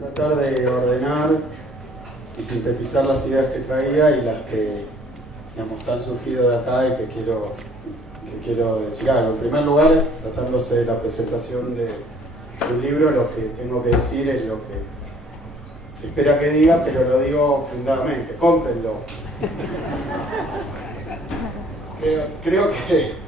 tratar de ordenar y sintetizar las ideas que traía y las que, digamos, han surgido de acá y que quiero decir algo. En primer lugar, tratándose de la presentación de un libro, lo que tengo que decir es lo que se espera que diga, pero lo digo fundadamente. Cómprenlo. Creo que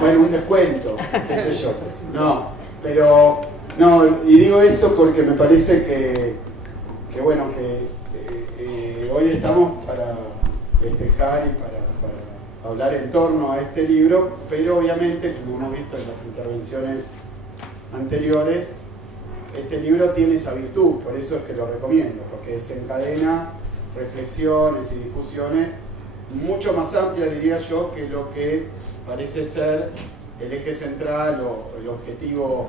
bueno, un descuento, qué sé yo. No, pero no, y digo esto porque me parece que bueno, que hoy estamos para festejar y para hablar en torno a este libro, pero obviamente, como hemos visto en las intervenciones anteriores, este libro tiene esa virtud, por eso es que lo recomiendo, porque desencadena reflexiones y discusiones mucho más amplias, diría yo, que lo que parece ser el eje central o el objetivo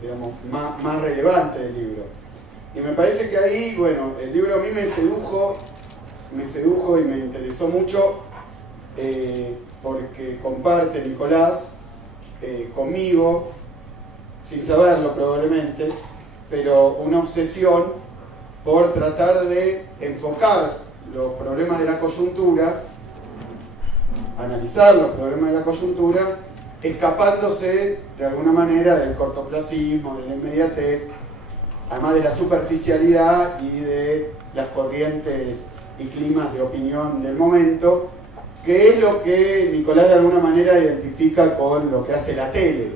digamos, más relevante del libro. Y me parece que ahí, bueno, el libro a mí me sedujo y me interesó mucho porque comparte Nicolás conmigo, sin saberlo probablemente, pero una obsesión por tratar de enfocar los problemas de la coyuntura, analizar los problemas de la coyuntura, escapándose de alguna manera del cortoplacismo, de la inmediatez, además de la superficialidad y de las corrientes y climas de opinión del momento, que es lo que Nicolás de alguna manera identifica con lo que hace la tele.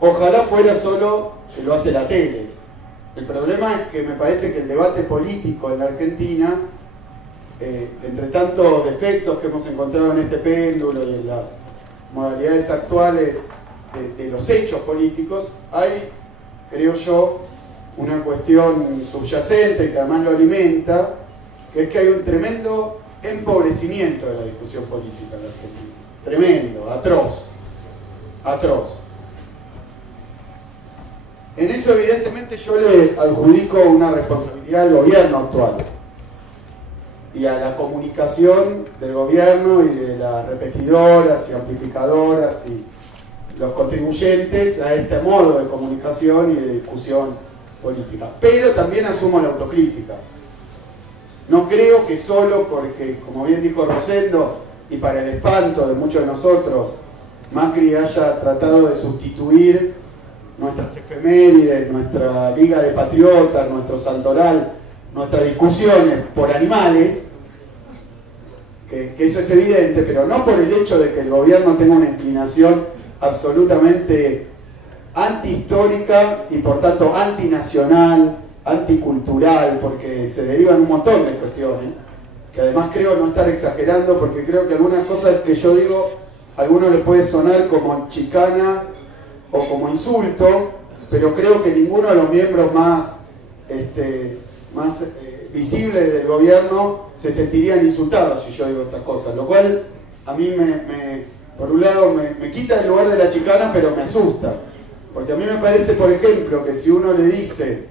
Ojalá fuera solo que lo hace la tele. El problema es que me parece que el debate político en la Argentina, entre tantos defectos que hemos encontrado en este péndulo y en las modalidades actuales de los hechos políticos, hay, creo yo, una cuestión subyacente que además lo alimenta, que es que hay un tremendo empobrecimiento de la discusión política en la Argentina. Tremendo, atroz, atroz. En eso evidentemente yo le adjudico una responsabilidad al gobierno actual y a la comunicación del gobierno y de las repetidoras y amplificadoras y los contribuyentes a este modo de comunicación y de discusión política. Pero también asumo la autocrítica. No creo que solo porque, como bien dijo Rosendo, y para el espanto de muchos de nosotros, Macri haya tratado de sustituir nuestras efemérides, nuestra Liga de Patriotas, nuestro Santoral, nuestras discusiones por animales, que eso es evidente, pero no por el hecho de que el gobierno tenga una inclinación absolutamente antihistórica y por tanto antinacional, anticultural, porque se derivan un montón de cuestiones, que además creo no estar exagerando, porque creo que algunas cosas que yo digo, a algunos les puede sonar como chicana o como insulto, pero creo que ninguno de los miembros más visibles del gobierno se sentirían insultados si yo digo estas cosas, lo cual a mí por un lado me quita el lugar de la chicana, pero me asusta, porque a mí me parece, por ejemplo, que si uno le dice,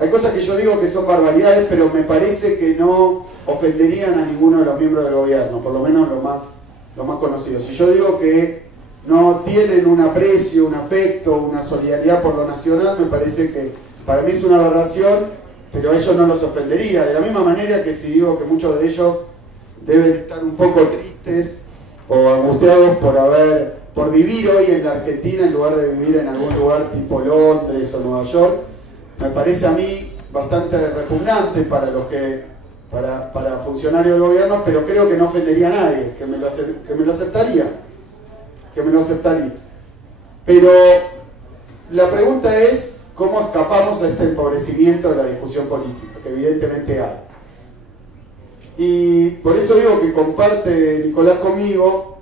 hay cosas que yo digo que son barbaridades, pero me parece que no ofenderían a ninguno de los miembros del gobierno, por lo menos los más conocidos. Si yo digo que no tienen un aprecio, un afecto, una solidaridad por lo nacional, me parece que para mí es una aberración, pero a ellos no los ofendería. De la misma manera que si digo que muchos de ellos deben estar un poco tristes o angustiados por vivir hoy en la Argentina en lugar de vivir en algún lugar tipo Londres o Nueva York, me parece a mí bastante repugnante para funcionarios del gobierno, pero creo que no ofendería a nadie, que me lo aceptaría. Pero la pregunta es cómo escapamos a este empobrecimiento de la discusión política, que evidentemente hay. Y por eso digo que comparte Nicolás conmigo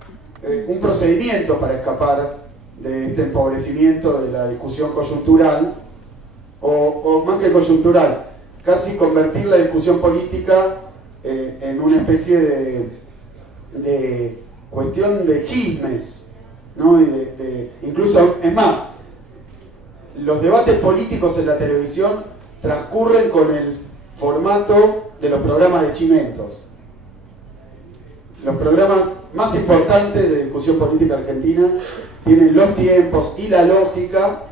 un procedimiento para escapar de este empobrecimiento de la discusión coyuntural, o más que coyuntural, casi convertir la discusión política en una especie de cuestión de chismes, ¿no? Incluso, es más, los debates políticos en la televisión transcurren con el formato de los programas de Chimentos. Los programas más importantes de discusión política argentina tienen los tiempos y la lógica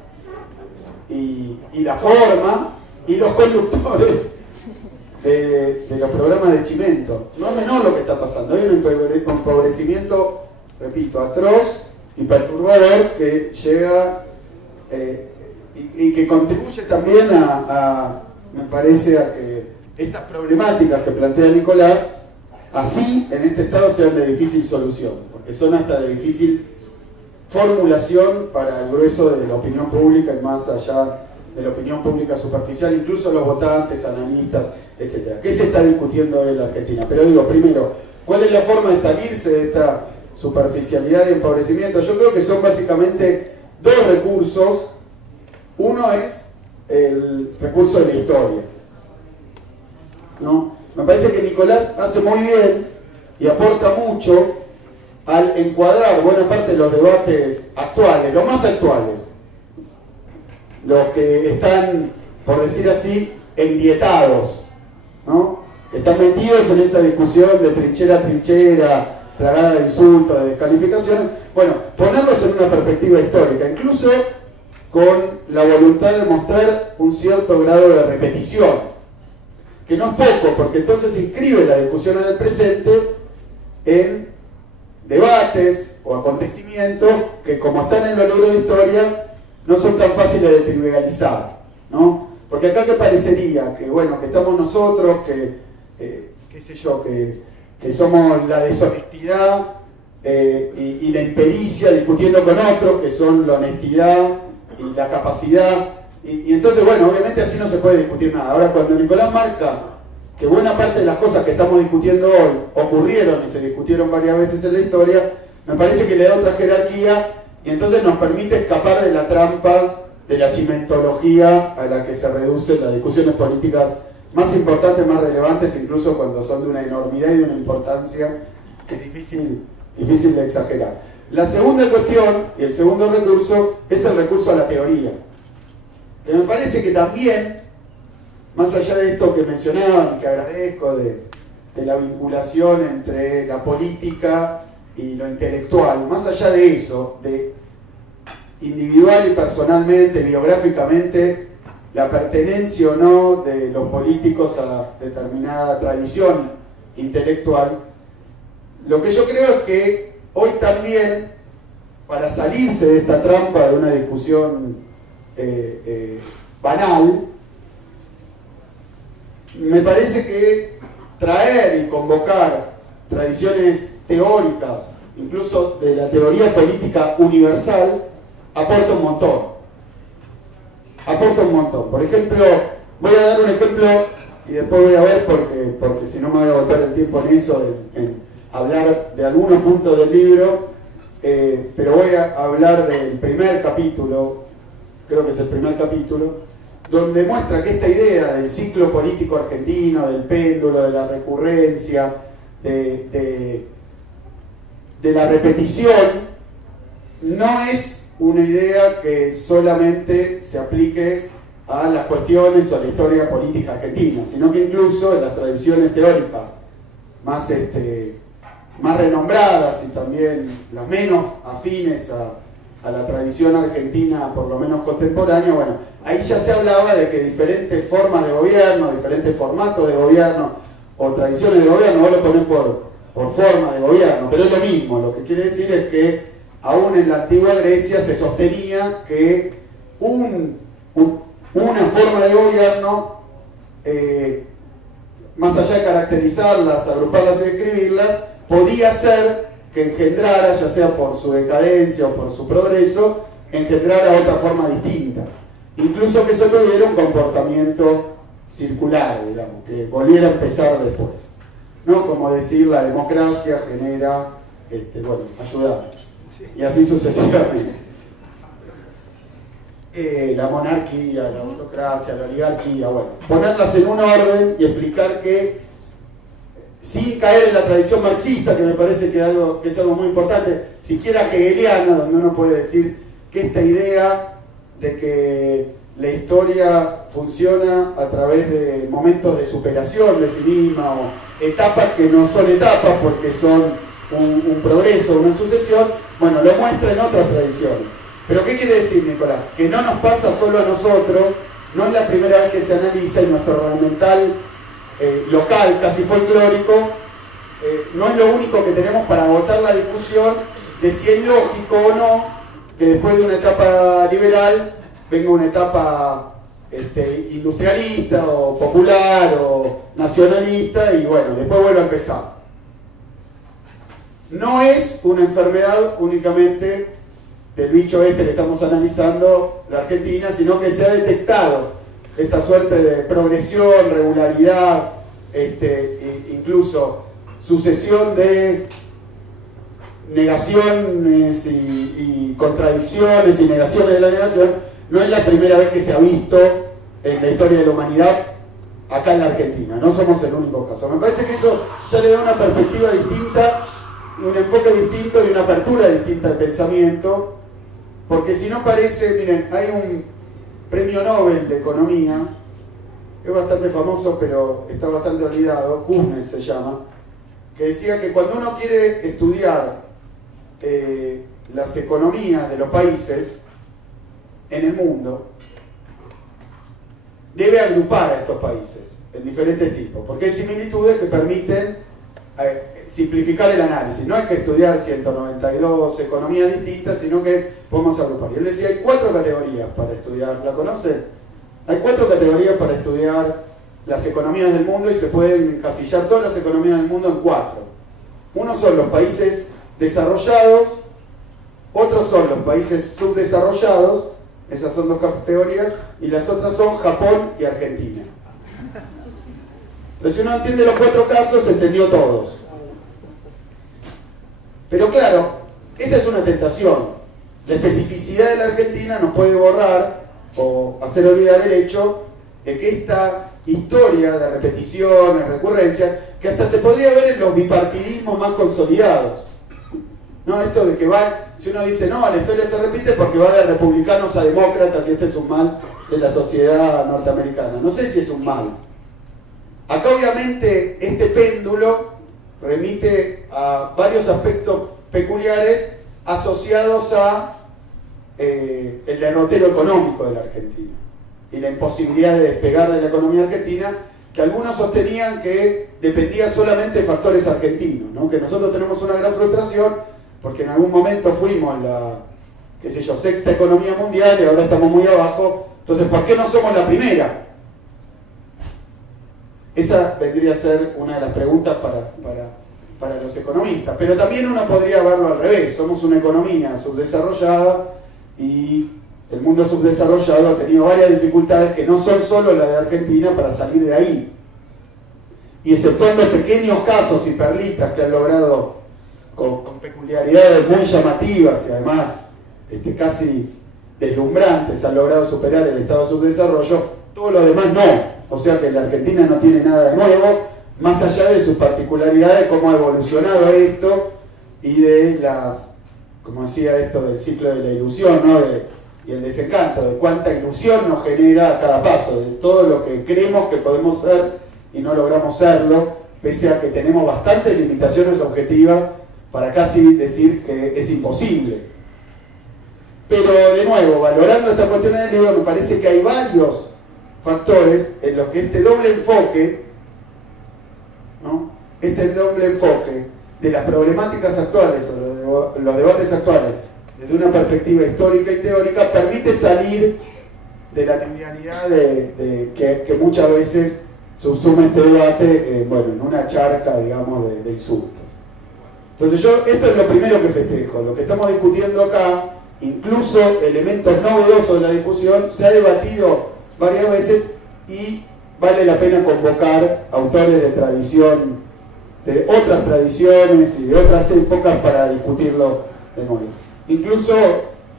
y la forma y los conductores de los programas de Chimento. No es menor lo que está pasando. Hay un empobrecimiento, repito, atroz y perturbador que llega y que contribuye también me parece, a que estas problemáticas que plantea Nicolás, así en este estado, sean de difícil solución, porque son hasta de difícil formulación para el grueso de la opinión pública y más allá de la opinión pública superficial, incluso los votantes, analistas, etc. ¿Qué se está discutiendo hoy en la Argentina? Pero digo, primero, ¿cuál es la forma de salirse de esta superficialidad y empobrecimiento? Yo creo que son básicamente dos recursos. Uno es el recurso de la historia, ¿no? Me parece que Nicolás hace muy bien y aporta mucho al encuadrar buena parte de los debates actuales, los más actuales, los que están, por decir así, endietados, ¿no? Que están metidos en esa discusión de trinchera a trinchera, plagada de insultos, de descalificaciones. Bueno, ponerlos en una perspectiva histórica, incluso con la voluntad de mostrar un cierto grado de repetición, que no es poco, porque entonces inscribe las discusiones del presente en debates o acontecimientos que, como están en los libros de historia, no son tan fáciles de trivializar, ¿no? Porque acá que parecería que, bueno, que estamos nosotros, qué sé yo, que somos la deshonestidad y la impericia discutiendo con otros, que son la honestidad y la capacidad, y entonces, bueno, obviamente así no se puede discutir nada. Ahora, cuando Nicolás marca que buena parte de las cosas que estamos discutiendo hoy ocurrieron y se discutieron varias veces en la historia, me parece que le da otra jerarquía y entonces nos permite escapar de la trampa de la chimentología a la que se reducen las discusiones políticas más importantes, más relevantes, incluso cuando son de una enormidad y de una importancia que es difícil de exagerar. La segunda cuestión y el segundo recurso es el recurso a la teoría, que me parece que también, más allá de esto que mencionaban y que agradezco, de la vinculación entre la política y lo intelectual, más allá de eso, de individual y personalmente, biográficamente, la pertenencia o no de los políticos a determinada tradición intelectual, lo que yo creo es que hoy también, para salirse de esta trampa de una discusión banal, me parece que traer y convocar tradiciones teóricas, incluso de la teoría política universal, aporta un montón. Aporta un montón. Por ejemplo, voy a dar un ejemplo y después voy a ver, porque si no me voy a botar el tiempo en eso, en hablar de algunos puntos del libro, pero voy a hablar del primer capítulo, creo que es el primer capítulo, donde muestra que esta idea del ciclo político argentino, del péndulo, de la recurrencia, de la repetición, no es una idea que solamente se aplique a las cuestiones o a la historia política argentina, sino que incluso en las tradiciones teóricas más renombradas y también las menos afines a la tradición argentina, por lo menos contemporánea, bueno, ahí ya se hablaba de que diferentes formas de gobierno, diferentes formatos de gobierno o tradiciones de gobierno, vos lo ponés por forma de gobierno, pero es lo mismo. Lo que quiere decir es que aún en la antigua Grecia se sostenía que una forma de gobierno, más allá de caracterizarlas, agruparlas y describirlas, podía ser que engendrara, ya sea por su decadencia o por su progreso, engendrara otra forma distinta. Incluso que eso tuviera un comportamiento circular, digamos, que volviera a empezar después, ¿no? Como decir, la democracia genera, bueno, ayudar, y así sucesivamente. La monarquía, la autocracia, la oligarquía, bueno, ponerlas en un orden y explicar que, sin caer en la tradición marxista, que me parece que es algo muy importante, siquiera hegeliana, donde uno puede decir que esta idea de que la historia funciona a través de momentos de superación de sí misma, o etapas que no son etapas porque son un progreso, una sucesión, Bueno, lo muestra en otras tradiciones. Pero ¿qué quiere decir, Nicolás? Que no nos pasa solo a nosotros, no es la primera vez que se analiza y nuestro ornamental local, casi folclórico, no es lo único que tenemos para agotar la discusión de si es lógico o no que después de una etapa liberal venga una etapa industrialista o popular o nacionalista y bueno, después vuelve a empezar. No es una enfermedad únicamente del bicho que estamos analizando, la Argentina, sino que se ha detectado esta suerte de progresión, regularidad, incluso sucesión de negaciones y contradicciones y negaciones de la negación. No es la primera vez que se ha visto en la historia de la humanidad acá en la Argentina, no somos el único caso. Me parece que eso ya le da una perspectiva distinta y un enfoque distinto y una apertura distinta al pensamiento, porque si no parece, miren, hay un premio Nobel de Economía, es bastante famoso pero está bastante olvidado, Kuznets se llama, que decía que cuando uno quiere estudiar las economías de los países en el mundo, debe agrupar a estos países en diferentes tipos, porque hay similitudes que permiten simplificar el análisis. No hay que estudiar 192 economías distintas, sino que podemos agrupar. Y él decía, hay 4 categorías para estudiar, ¿la conoce? Hay 4 categorías para estudiar las economías del mundo y se pueden encasillar todas las economías del mundo en 4. Uno son los países desarrollados, otros son los países subdesarrollados, esas son 2 categorías, y las otras son Japón y Argentina. Pero si uno entiende los 4 casos, entendió todos. Pero claro, esa es una tentación. La especificidad de la Argentina nos puede borrar o hacer olvidar el hecho de que esta historia de repetición, de recurrencia, que hasta se podría ver en los bipartidismos más consolidados. ¿No? Esto de que va, si uno dice, no, la historia se repite porque va de republicanos a demócratas y este es un mal de la sociedad norteamericana. No sé si es un mal. Acá obviamente este péndulo remite a varios aspectos peculiares asociados a el derrotero económico de la Argentina y la imposibilidad de despegar de la economía argentina, que algunos sostenían que dependía solamente de factores argentinos, ¿no? Que nosotros tenemos una gran frustración porque en algún momento fuimos la, qué sé yo, 6ª economía mundial y ahora estamos muy abajo, entonces ¿por qué no somos la primera? Esa vendría a ser una de las preguntas para los economistas. Pero también uno podría verlo al revés. Somos una economía subdesarrollada y el mundo subdesarrollado ha tenido varias dificultades que no son solo la de Argentina para salir de ahí. Y exceptuando pequeños casos y perlitas que han logrado con peculiaridades muy llamativas y además casi deslumbrantes, han logrado superar el estado de subdesarrollo, todo lo demás no. O sea que la Argentina no tiene nada de nuevo, más allá de sus particularidades, cómo ha evolucionado esto y de las, como decía esto, del ciclo de la ilusión, ¿no? Y el desencanto, de cuánta ilusión nos genera a cada paso, de todo lo que creemos que podemos ser y no logramos serlo, pese a que tenemos bastantes limitaciones objetivas para casi decir que es imposible. Pero de nuevo, valorando esta cuestión en el libro, me parece que hay varios factores en los que este doble enfoque, ¿no? Este doble enfoque de las problemáticas actuales o los debates actuales desde una perspectiva histórica y teórica permite salir de la linealidad que muchas veces subsuma este debate bueno, en una charca, digamos, de insultos. Entonces esto es lo primero que festejo. Lo que estamos discutiendo acá, incluso elementos novedosos de la discusión, se ha debatido varias veces y vale la pena convocar autores de tradición, de otras tradiciones y de otras épocas para discutirlo de nuevo. Incluso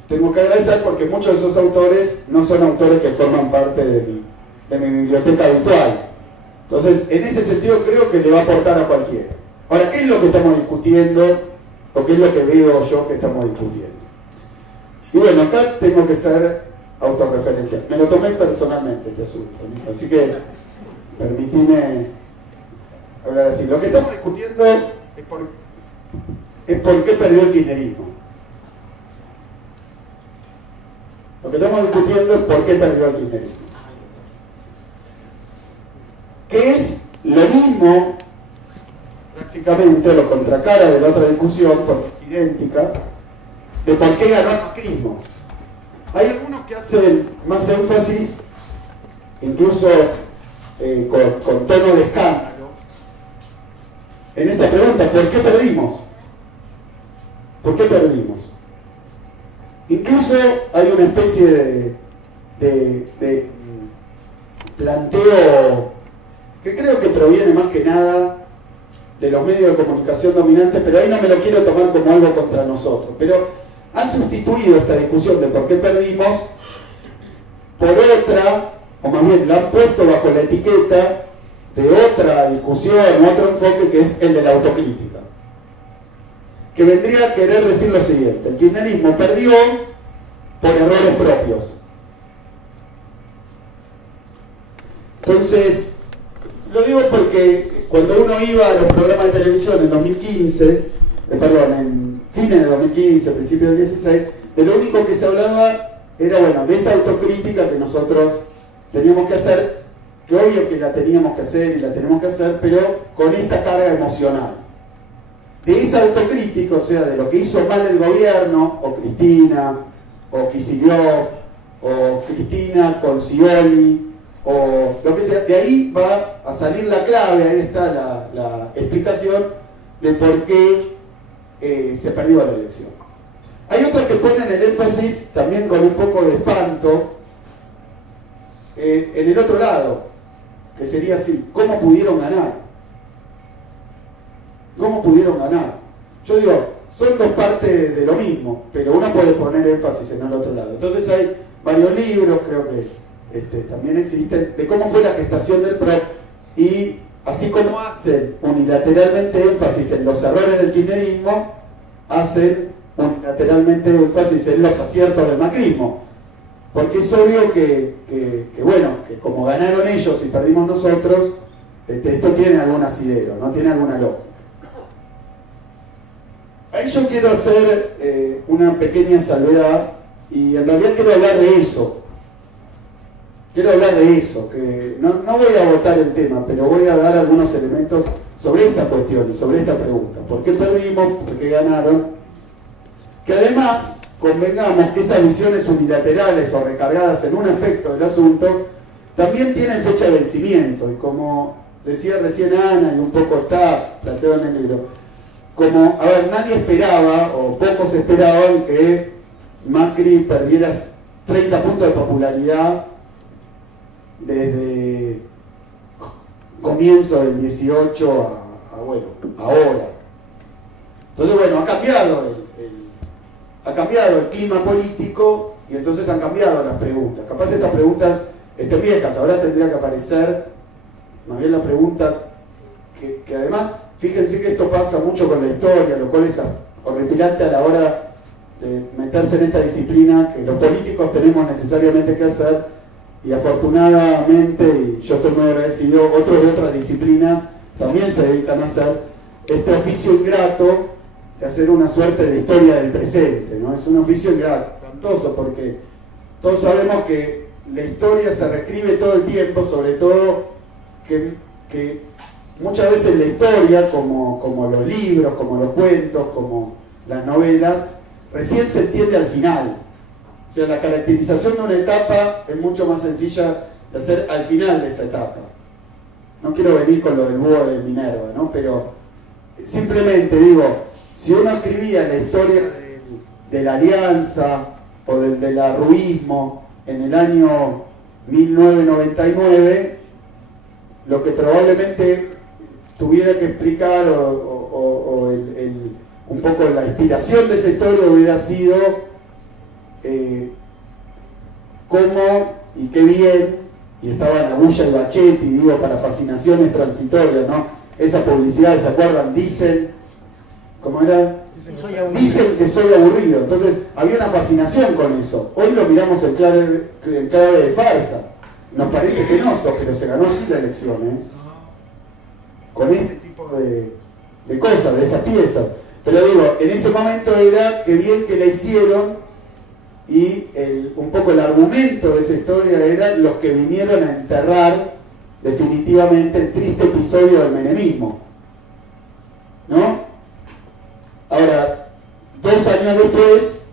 tengo que agradecer porque muchos de esos autores no son autores que forman parte de mi biblioteca habitual. Entonces, en ese sentido creo que le va a aportar a cualquiera. Ahora, ¿qué es lo que estamos discutiendo? ¿O qué es lo que veo yo que estamos discutiendo? Y bueno, acá tengo que ser autorreferencial. Me lo tomé personalmente este asunto, ¿no? Así que permitime hablar así. Lo que estamos discutiendo es por qué perdió el kirchnerismo. Lo que estamos discutiendo es por qué perdió el kirchnerismo. Que es lo mismo, prácticamente, lo contracara de la otra discusión, porque es idéntica, de por qué ganó el macrismo. Hay algunos que hacen más énfasis, incluso con tono de escándalo, en esta pregunta: ¿por qué perdimos? ¿Por qué perdimos? Incluso hay una especie de planteo que creo que proviene más que nada de los medios de comunicación dominantes, pero ahí no me lo quiero tomar como algo contra nosotros. Pero han sustituido esta discusión de por qué perdimos por otra, o más bien la han puesto bajo la etiqueta de otra discusión, otro enfoque, que es el de la autocrítica. Que vendría a querer decir lo siguiente: el kirchnerismo perdió por errores propios. Entonces, lo digo porque cuando uno iba a los programas de televisión en 2015, en fines de 2015, principios del 16, de lo único que se hablaba era, bueno, de esa autocrítica que nosotros teníamos que hacer, que obvio que la teníamos que hacer y la tenemos que hacer, pero con esta carga emocional. De esa autocrítica, o sea, de lo que hizo mal el gobierno, o Cristina, o Kicillof, o Cristina con Scioli, o lo que sea, de ahí va a salir la clave, ahí está la explicación de por qué se perdió la elección. Hay otros que ponen el énfasis, también con un poco de espanto, en el otro lado, que sería así: ¿cómo pudieron ganar? ¿Cómo pudieron ganar? Yo digo, son dos partes de lo mismo, pero uno puede poner énfasis en el otro lado. Entonces hay varios libros, creo que también existen, de cómo fue la gestación del PRO, y así como hacen unilateralmente énfasis en los errores del kirchnerismo, hacen unilateralmente énfasis en los aciertos del macrismo. Porque es obvio que como ganaron ellos y perdimos nosotros, esto tiene algún asidero, ¿no? Tiene alguna lógica. Ahí yo quiero hacer una pequeña salvedad, y en realidad quiero hablar de eso. Quiero hablar de eso, que no voy a agotar el tema, pero voy a dar algunos elementos sobre esta cuestión y sobre esta pregunta. ¿Por qué perdimos? ¿Por qué ganaron? Que además, convengamos que esas visiones unilaterales o recargadas en un aspecto del asunto también tienen fecha de vencimiento, y como decía recién Ana, y un poco está planteado en el libro, como, a ver, nadie esperaba, o pocos esperaban, que Macri perdiera 30 puntos de popularidad desde comienzo del 18 a ahora. Entonces, bueno, ha cambiado el clima político, y entonces han cambiado las preguntas. Capaz estas preguntas estén viejas, ahora tendría que aparecer más bien la pregunta que además, fíjense que esto pasa mucho con la historia, lo cual es horripilante a la hora de meterse en esta disciplina que los políticos tenemos necesariamente que hacer. Y afortunadamente, y yo estoy muy agradecido, otros de otras disciplinas también se dedican a hacer este oficio ingrato de hacer una suerte de historia del presente, ¿no? Es un oficio ingrato, espantoso, porque todos sabemos que la historia se reescribe todo el tiempo, sobre todo que muchas veces la historia, como los libros, como los cuentos, como las novelas, recién se entiende al final. O sea, la caracterización de una etapa es mucho más sencilla de hacer al final de esa etapa. No quiero venir con lo del búho de Minerva, ¿no? Pero simplemente digo, si uno escribía la historia de la Alianza o del arruismo en el año 1999, lo que probablemente tuviera que explicar un poco la inspiración de esa historia hubiera sido cómo y qué bien, y estaban Agulla y Bachetti, digo, para fascinaciones transitorias, ¿no? Esa publicidad, ¿se acuerdan? Dicen, ¿cómo era? Dicen que soy aburrido. Entonces había una fascinación con eso. Hoy lo miramos en clave de farsa. Nos parece penoso, pero se ganó así la elección, ¿eh? Con ese tipo de cosas, de esas piezas. Pero digo, en ese momento era que bien que la hicieron, y un poco el argumento de esa historia era los que vinieron a enterrar definitivamente el triste episodio del menemismo, ¿no? Ahora, 2 años después,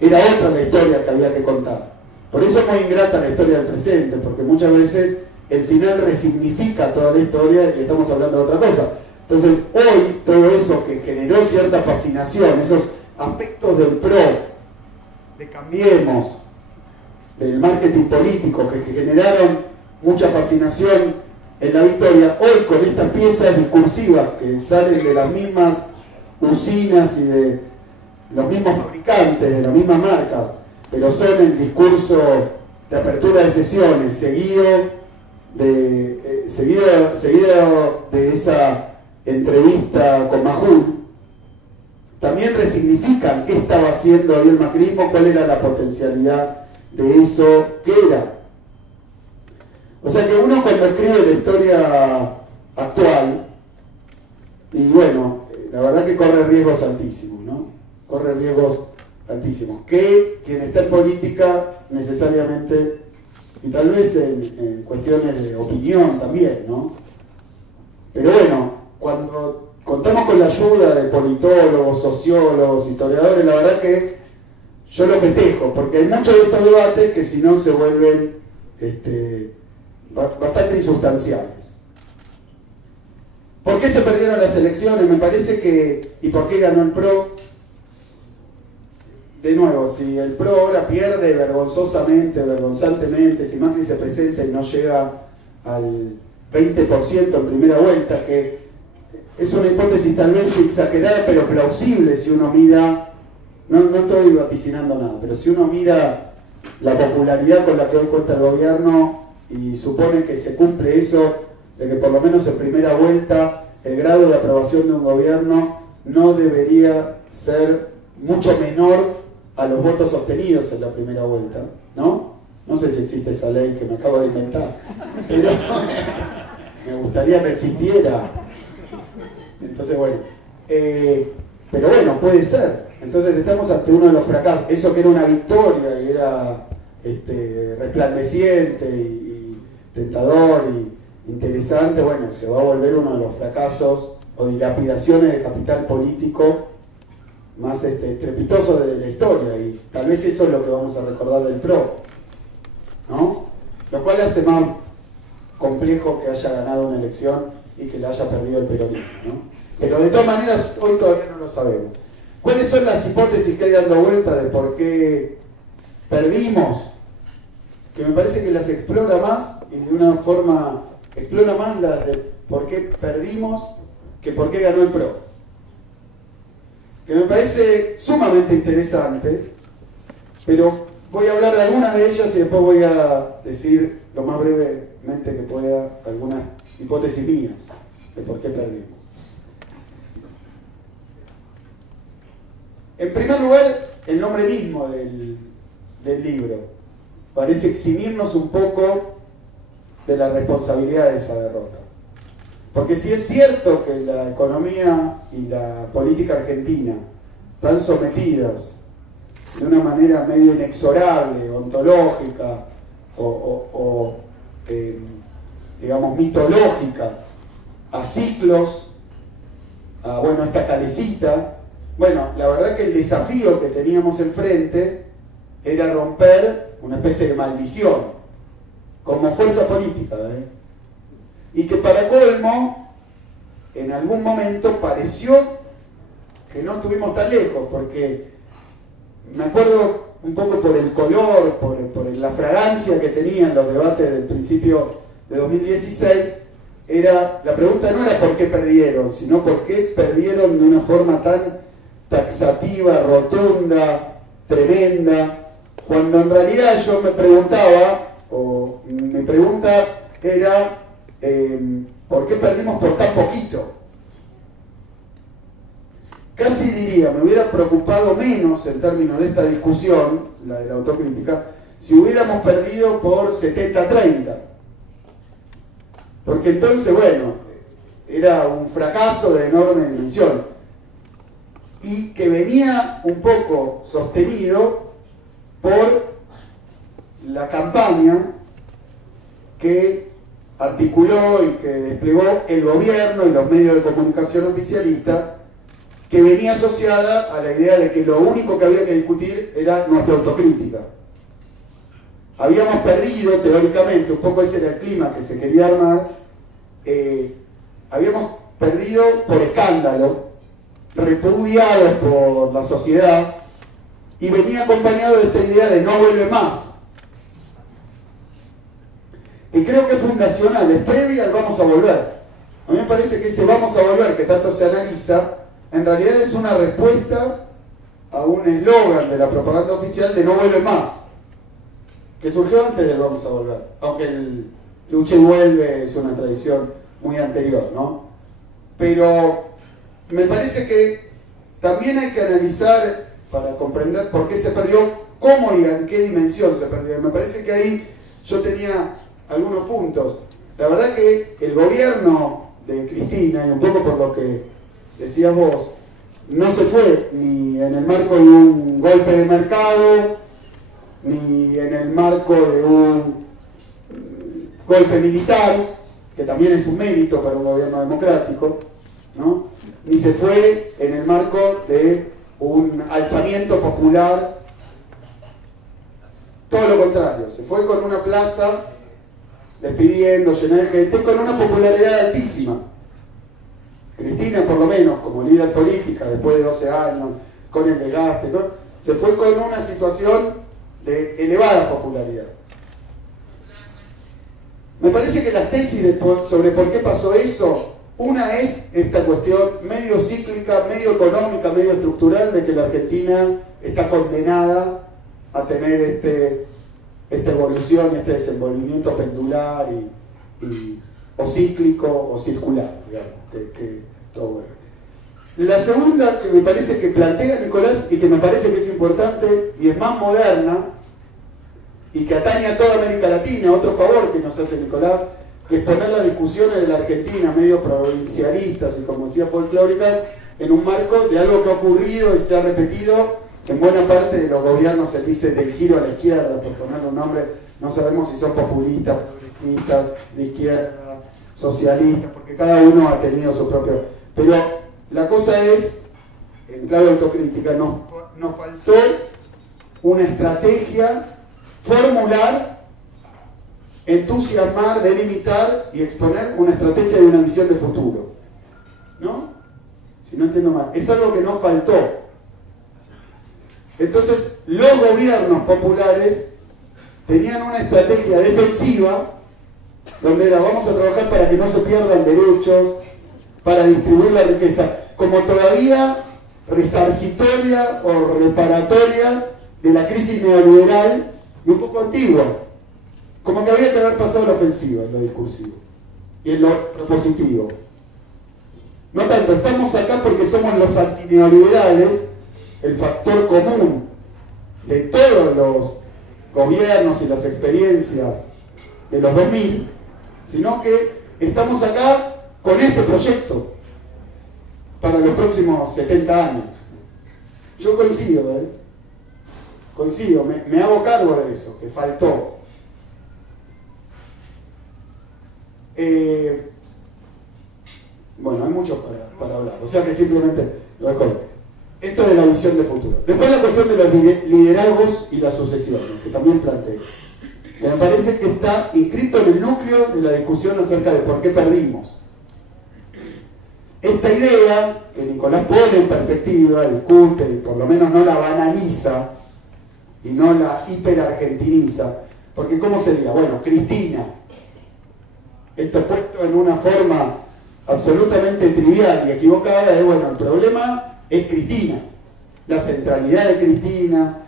era otra la historia que había que contar. Por eso es muy ingrata la historia del presente, porque muchas veces el final resignifica toda la historia y estamos hablando de otra cosa. Entonces, hoy, todo eso que generó cierta fascinación, esos aspectos del PRO, de Cambiemos, del marketing político, que generaron mucha fascinación en la victoria, hoy con estas piezas discursivas que salen de las mismas usinas y de los mismos fabricantes, de las mismas marcas, pero son el discurso de apertura de sesiones, seguido de esa entrevista con Majul, también resignifican qué estaba haciendo ahí el macrismo, cuál era la potencialidad de eso que era. O sea que uno cuando escribe la historia actual, y bueno, la verdad que corre riesgos altísimos, ¿no? Corre riesgos altísimos. Que quien está en política necesariamente, y tal vez en cuestiones de opinión también, ¿no? Pero bueno, cuando contamos con la ayuda de politólogos, sociólogos, historiadores, la verdad que yo lo festejo, porque hay muchos de estos debates que si no se vuelven bastante insustanciales. ¿Por qué se perdieron las elecciones? Me parece que... ¿Y por qué ganó el PRO? De nuevo, si el PRO ahora pierde vergonzantemente, si Macri se presenta y no llega al 20% en primera vuelta, que es una hipótesis tal vez exagerada, pero plausible si uno mira, no estoy vaticinando nada, pero si uno mira la popularidad con la que hoy cuenta el gobierno y supone que se cumple eso, de que por lo menos en primera vuelta el grado de aprobación de un gobierno no debería ser mucho menor a los votos obtenidos en la primera vuelta, ¿no? No sé si existe esa ley que me acabo de inventar, pero me gustaría que existiera. Entonces, bueno, pero bueno, puede ser. Entonces estamos ante uno de los fracasos. Eso que era una victoria y era resplandeciente y tentador y interesante, bueno, se va a volver uno de los fracasos o dilapidaciones de capital político más estrepitosos de la historia, y tal vez eso es lo que vamos a recordar del PRO, ¿no? Lo cual hace más complejo que haya ganado una elección y que le haya perdido el peronismo, ¿no? Pero de todas maneras hoy todavía no lo sabemos. ¿Cuáles son las hipótesis que hay dando vuelta de por qué perdimos? Que me parece que las explora más y de una forma, explora más las de por qué perdimos que por qué ganó el PRO. Que me parece sumamente interesante, pero voy a hablar de algunas de ellas y después voy a decir lo más brevemente que pueda algunas hipótesis mías de por qué perdimos. En primer lugar, el nombre mismo del libro parece eximirnos un poco de la responsabilidad de esa derrota. Porque si es cierto que la economía y la política argentina están sometidas de una manera medio inexorable, ontológica digamos mitológica, a ciclos, a bueno, esta calecita, bueno, la verdad que el desafío que teníamos enfrente era romper una especie de maldición como fuerza política, y que para colmo en algún momento pareció que no estuvimos tan lejos, porque me acuerdo un poco por el color, por la fragancia que tenían los debates del principio de 2016, la pregunta no era por qué perdieron, sino por qué perdieron de una forma tan taxativa, rotunda, tremenda, cuando en realidad yo me preguntaba, o mi pregunta era ¿por qué perdimos por tan poquito? Casi diría, me hubiera preocupado menos en términos de esta discusión, la de la autocrítica, si hubiéramos perdido por 70-30. Porque entonces, bueno, era un fracaso de enorme dimensión. y que venía un poco sostenido por la campaña que articuló y que desplegó el gobierno y los medios de comunicación oficialistas, que venía asociada a la idea de que lo único que había que discutir era nuestra autocrítica. Habíamos perdido, teóricamente, un poco ese era el clima que se quería armar, habíamos perdido por escándalo, repudiados por la sociedad, y venía acompañado de esta idea de no vuelve más. Y creo que es fundacional, es previa al vamos a volver. A mí me parece que ese vamos a volver, que tanto se analiza, en realidad es una respuesta a un eslogan de la propaganda oficial de no vuelve más, que surgió antes del vamos a volver, aunque el lucha y vuelve es una tradición muy anterior, ¿no? Pero me parece que también hay que analizar para comprender por qué se perdió, cómo y en qué dimensión se perdió. Me parece que ahí yo tenía algunos puntos. La verdad que el gobierno de Cristina, y un poco por lo que decías vos, no se fue ni en el marco de un golpe de mercado, ni en el marco de un golpe militar, que también es un mérito para un gobierno democrático, ¿no? Ni se fue en el marco de un alzamiento popular. Todo lo contrario, se fue con una plaza despidiendo, llena de gente, con una popularidad altísima. Cristina, por lo menos, como líder política, después de 12 años, con el desgaste, se fue con una situación de elevada popularidad. Me parece que las tesis sobre por qué pasó eso, una es esta cuestión medio cíclica, medio económica, medio estructural, de que la Argentina está condenada a tener esta evolución, este desenvolvimiento pendular o cíclico o circular, digamos, todo bueno. La segunda que me parece que plantea Nicolás y que me parece que es importante y es más moderna y que atañe a toda América Latina, otro favor que nos hace Nicolás, que es poner las discusiones de la Argentina medio provincialistas y, como decía, folclóricas, en un marco de algo que ha ocurrido y se ha repetido en buena parte de los gobiernos, se dice del giro a la izquierda, por ponerle un nombre, no sabemos si son populistas, progresistas, de izquierda, socialistas, porque cada uno ha tenido su propio... Pero la cosa es, en clave autocrítica, nos faltó una estrategia, formular, entusiasmar, delimitar y exponer una estrategia y una visión de futuro. ¿No? Si no entiendo mal. Es algo que nos faltó. Entonces, los gobiernos populares tenían una estrategia defensiva, donde era vamos a trabajar para que no se pierdan derechos, para distribuir la riqueza, como todavía resarcitoria o reparatoria de la crisis neoliberal y un poco antigua. Como que había que haber pasado la ofensiva en lo discursivo y en lo propositivo. No tanto, estamos acá porque somos los antineoliberales, el factor común de todos los gobiernos y las experiencias de los 2000, sino que estamos acá con este proyecto para los próximos 70 años. Yo coincido, coincido, me hago cargo de eso, que faltó. Bueno, hay mucho para hablar, o sea que simplemente lo dejo ahí. Esto de la visión de futuro. Después la cuestión de los liderazgos y las sucesiones, que también planteé. Me parece que está inscrito en el núcleo de la discusión acerca de por qué perdimos. Esta idea, que Nicolás pone en perspectiva, discute, y por lo menos no la banaliza, y no la hiperargentiniza, porque ¿cómo sería? Bueno, Cristina, esto puesto en una forma absolutamente trivial y equivocada, es bueno, el problema es Cristina, la centralidad de Cristina,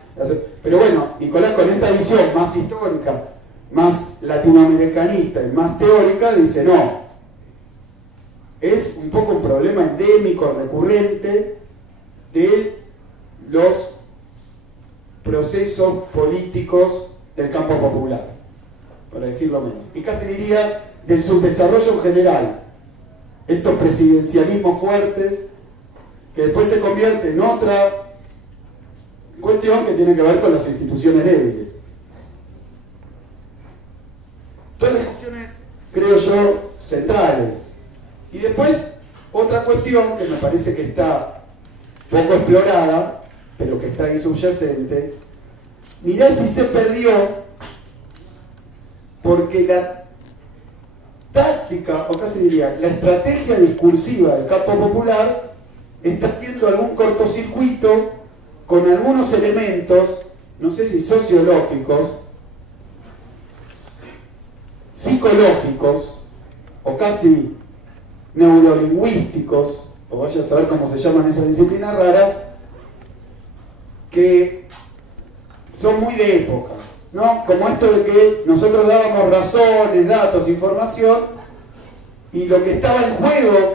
pero bueno, Nicolás con esta visión más histórica, más latinoamericanista y más teórica, dice no, es un poco un problema endémico, recurrente de los procesos políticos del campo popular, para decirlo menos, y casi diría del subdesarrollo general, estos presidencialismos fuertes, que después se convierte en otra cuestión que tiene que ver con las instituciones débiles. Todas discusiones, creo yo, centrales. Y después, otra cuestión que me parece que está poco explorada, pero que está ahí subyacente, mirá si se perdió, porque la táctica, o casi diría, la estrategia discursiva del campo popular está haciendo algún cortocircuito con algunos elementos, no sé si sociológicos, psicológicos, o casi neurolingüísticos, o vaya a saber cómo se llaman esas disciplinas raras, que son muy de época, ¿no? Como esto de que nosotros dábamos razones, datos, información, y lo que estaba en juego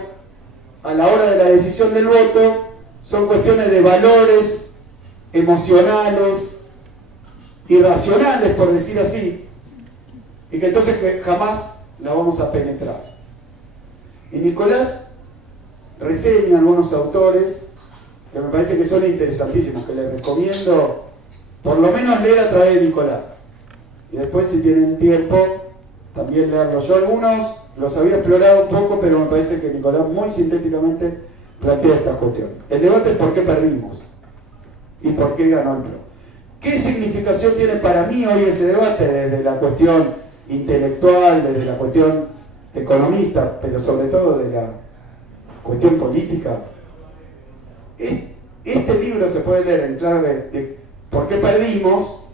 a la hora de la decisión del voto son cuestiones de valores emocionales, irracionales, por decir así, y que entonces que jamás la vamos a penetrar. Y Nicolás reseña a algunos autores que me parece que son interesantísimos, que les recomiendo por lo menos leer a través de Nicolás. Y después, si tienen tiempo, también leerlos. Yo algunos los había explorado un poco, pero me parece que Nicolás muy sintéticamente plantea estas cuestiones. El debate es por qué perdimos y por qué ganó el PRO. ¿Qué significación tiene para mí hoy ese debate desde la cuestión intelectual, desde la cuestión economista, pero sobre todo de la cuestión política? Este libro se puede leer en clave de por qué perdimos,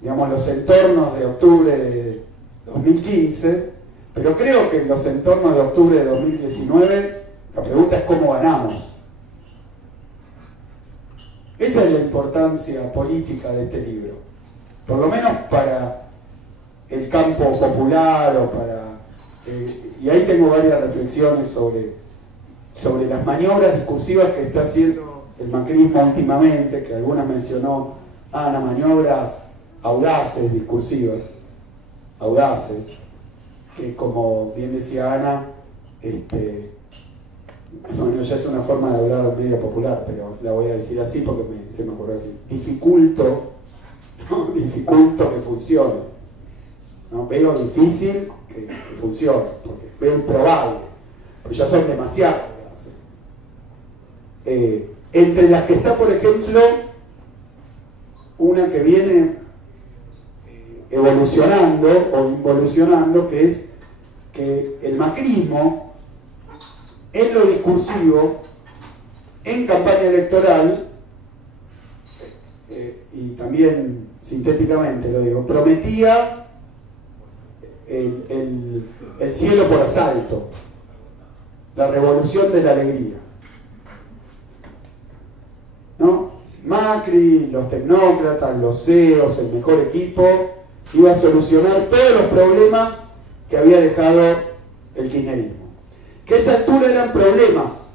digamos, los entornos de octubre de 2015, pero creo que en los entornos de octubre de 2019 la pregunta es cómo ganamos. Esa es la importancia política de este libro, por lo menos para el campo popular o para... y ahí tengo varias reflexiones sobre las maniobras discursivas que está haciendo el macrismo últimamente, que algunas mencionó Ana, maniobras audaces, discursivas, audaces, que como bien decía Ana, bueno, ya es una forma de hablar medio popular, pero la voy a decir así porque se me ocurrió así, dificulto que funcione, ¿no? Veo difícil que funcione, porque veo improbable, porque ya son demasiadas. Entre las que está, por ejemplo, una que viene evolucionando o involucionando, que es que el macrismo, en lo discursivo, en campaña electoral, y también sintéticamente lo digo, prometía el cielo por asalto, la revolución de la alegría, ¿no? Macri, los tecnócratas, los CEOs, el mejor equipo, iba a solucionar todos los problemas que había dejado el kirchnerismo. Que a esa altura eran problemas,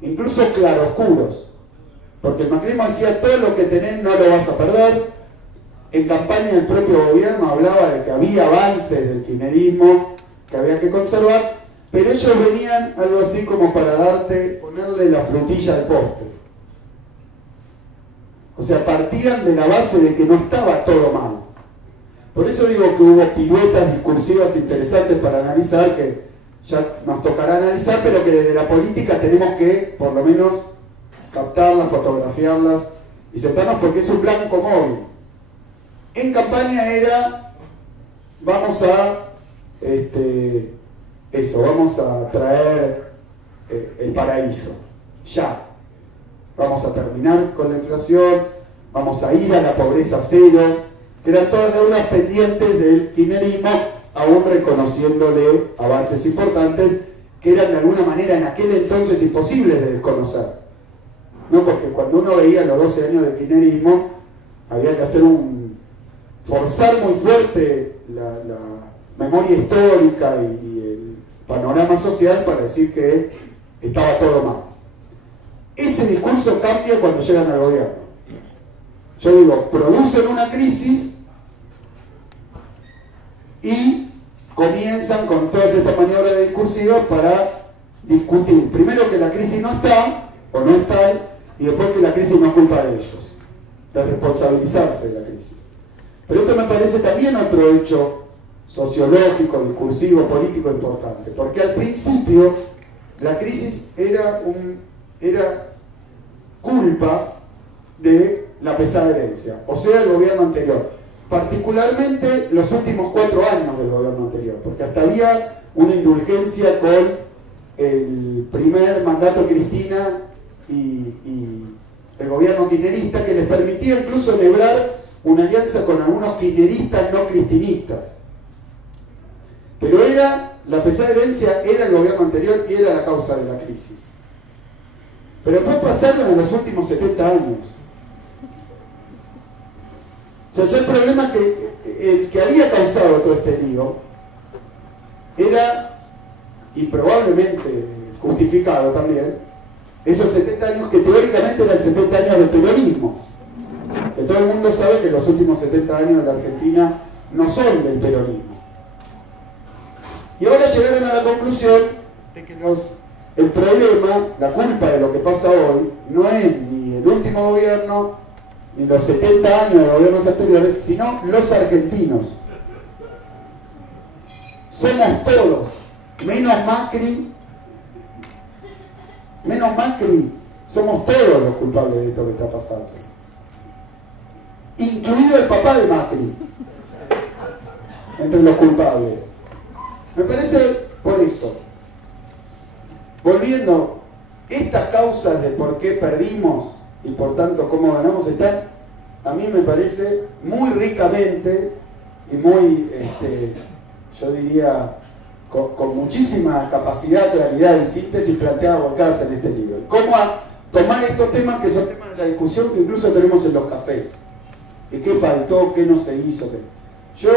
incluso claroscuros, porque el macrismo decía todo lo que tenés no lo vas a perder. En campaña el propio gobierno hablaba de que había avances del kirchnerismo que había que conservar, pero ellos venían algo así como para ponerle la frutilla al postre. O sea, partían de la base de que no estaba todo mal. Por eso digo que hubo piruetas discursivas interesantes para analizar, que ya nos tocará analizar, pero que desde la política tenemos que, por lo menos, captarlas, fotografiarlas y sentarnos, porque es un blanco móvil. En campaña era, vamos a vamos a traer el paraíso, ya. Vamos a terminar con la inflación, vamos a ir a la pobreza cero, que eran todas deudas pendientes del kirchnerismo, aún reconociéndole avances importantes que eran de alguna manera en aquel entonces imposibles de desconocer, ¿no? Porque cuando uno veía los 12 años del kirchnerismo, había que hacer forzar muy fuerte la memoria histórica y el panorama social para decir que estaba todo mal. Ese discurso cambia cuando llegan al gobierno. Yo digo, producen una crisis y comienzan con todas estas maniobras discursivas para discutir primero que la crisis no está o no es tal, y después que la crisis no es culpa de ellos, de responsabilizarse de la crisis. Pero esto me parece también otro hecho sociológico, discursivo, político importante, porque al principio la crisis era culpa de la pesada herencia, o sea, el gobierno anterior, particularmente los últimos 4 años del gobierno anterior, porque hasta había una indulgencia con el primer mandato Cristina y el gobierno kirchnerista, que les permitía incluso celebrar una alianza con algunos kirchneristas no cristinistas. Pero la pesada herencia era el gobierno anterior y era la causa de la crisis. Pero después pasaron en los últimos 70 años. O sea, ya el problema el que había causado todo este lío era, y probablemente justificado también, esos 70 años que teóricamente eran 70 años de peronismo. Que todo el mundo sabe que los últimos 70 años de la Argentina no son del peronismo. Y ahora llegaron a la conclusión de que el problema, la culpa de lo que pasa hoy, no es ni el último gobierno, ni los 70 años de gobiernos anteriores, sino los argentinos. Somos todos, menos Macri, somos todos los culpables de esto que está pasando. Incluido el papá de Macri, entre los culpables. Me parece, por eso, volviendo, estas causas de por qué perdimos y por tanto cómo ganamos están, a mí me parece muy ricamente y muy, yo diría, con muchísima capacidad, claridad y síntesis planteadas volcadas en este libro. Y cómo tomar estos temas que son temas de la discusión que incluso tenemos en los cafés. ¿Y qué faltó? ¿Qué no se hizo? Yo,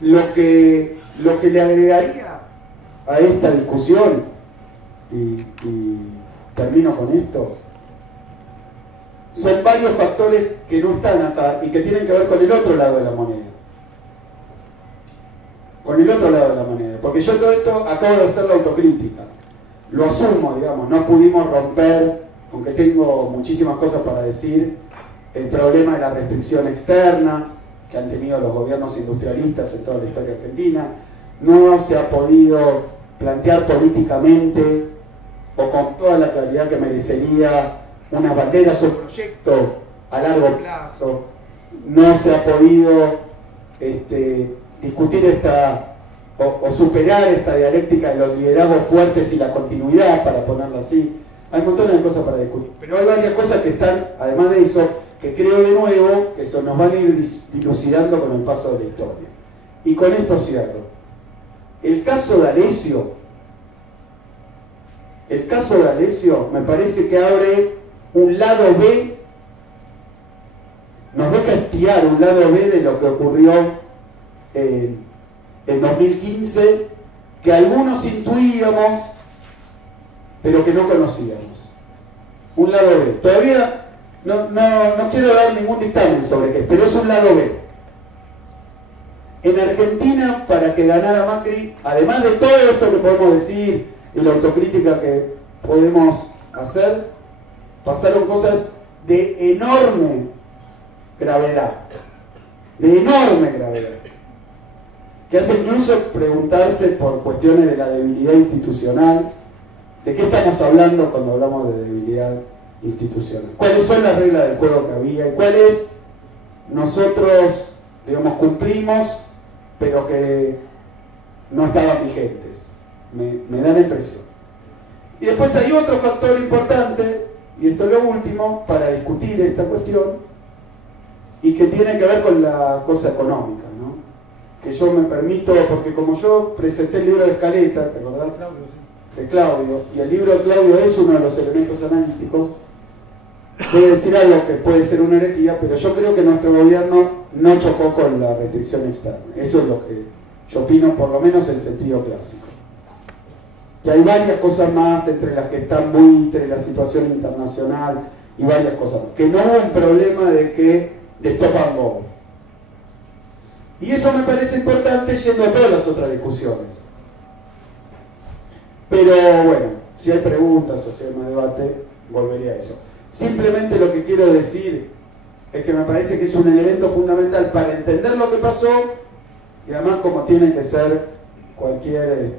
lo que le agregaría a esta discusión, y termino con esto, son varios factores que no están acá y que tienen que ver con el otro lado de la moneda. Con el otro lado de la moneda. Porque yo todo esto acabo de hacer la autocrítica. Lo asumo, digamos, no pudimos romper, aunque tengo muchísimas cosas para decir, el problema de la restricción externa que han tenido los gobiernos industrialistas en toda la historia argentina. No se ha podido plantear políticamente o con toda la claridad que merecería unas banderas o proyecto a largo plazo. No se ha podido discutir o superar esta dialéctica de los liderazgos fuertes y la continuidad, para ponerlo así. Hay un montón de cosas para discutir, pero hay varias cosas que están, además de eso, que creo de nuevo que se nos van a ir dilucidando con el paso de la historia. Y con esto cierro. El caso de Alessio me parece que abre un lado B, nos deja espiar un lado B de lo que ocurrió en 2015, que algunos intuíamos, pero que no conocíamos. Un lado B. Todavía no quiero dar ningún dictamen sobre qué, pero es un lado B. En Argentina, para que ganara Macri, además de todo esto que podemos decir y la autocrítica que podemos hacer, pasaron cosas de enorme gravedad. Que hace incluso preguntarse por cuestiones de la debilidad institucional. ¿De qué estamos hablando cuando hablamos de debilidad institucional? ¿Cuáles son las reglas del juego que había y cuáles nosotros, digamos, cumplimos, pero que no estaban vigentes? Me da la impresión. Y después hay otro factor importante, y esto es lo último, para discutir esta cuestión, y que tiene que ver con la cosa económica, ¿no? Que yo me permito, porque como yo presenté el libro de Scaletta, ¿te acordás? Claudio, sí. De Claudio, y el libro de Claudio es uno de los elementos analíticos, voy a decir algo que puede ser una herejía, pero yo creo que nuestro gobierno no chocó con la restricción externa. Eso es lo que yo opino, por lo menos en sentido clásico. Que hay varias cosas más, entre las que están Buitre, la situación internacional y varias cosas más. Que no hubo un problema de stop and go. Y eso me parece importante yendo a todas las otras discusiones. Pero bueno, si hay preguntas o si hay más debate, volvería a eso. Simplemente lo que quiero decir es que me parece que es un elemento fundamental para entender lo que pasó y además como tiene que ser cualquier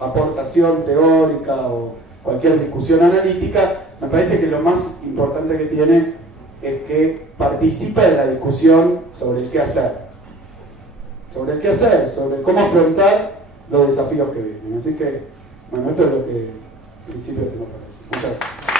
aportación teórica o cualquier discusión analítica, me parece que lo más importante que tiene es que participe de la discusión sobre el qué hacer. Sobre el qué hacer, sobre cómo afrontar los desafíos que vienen. Así que, bueno, esto es lo que en principio tengo para decir. Muchas gracias.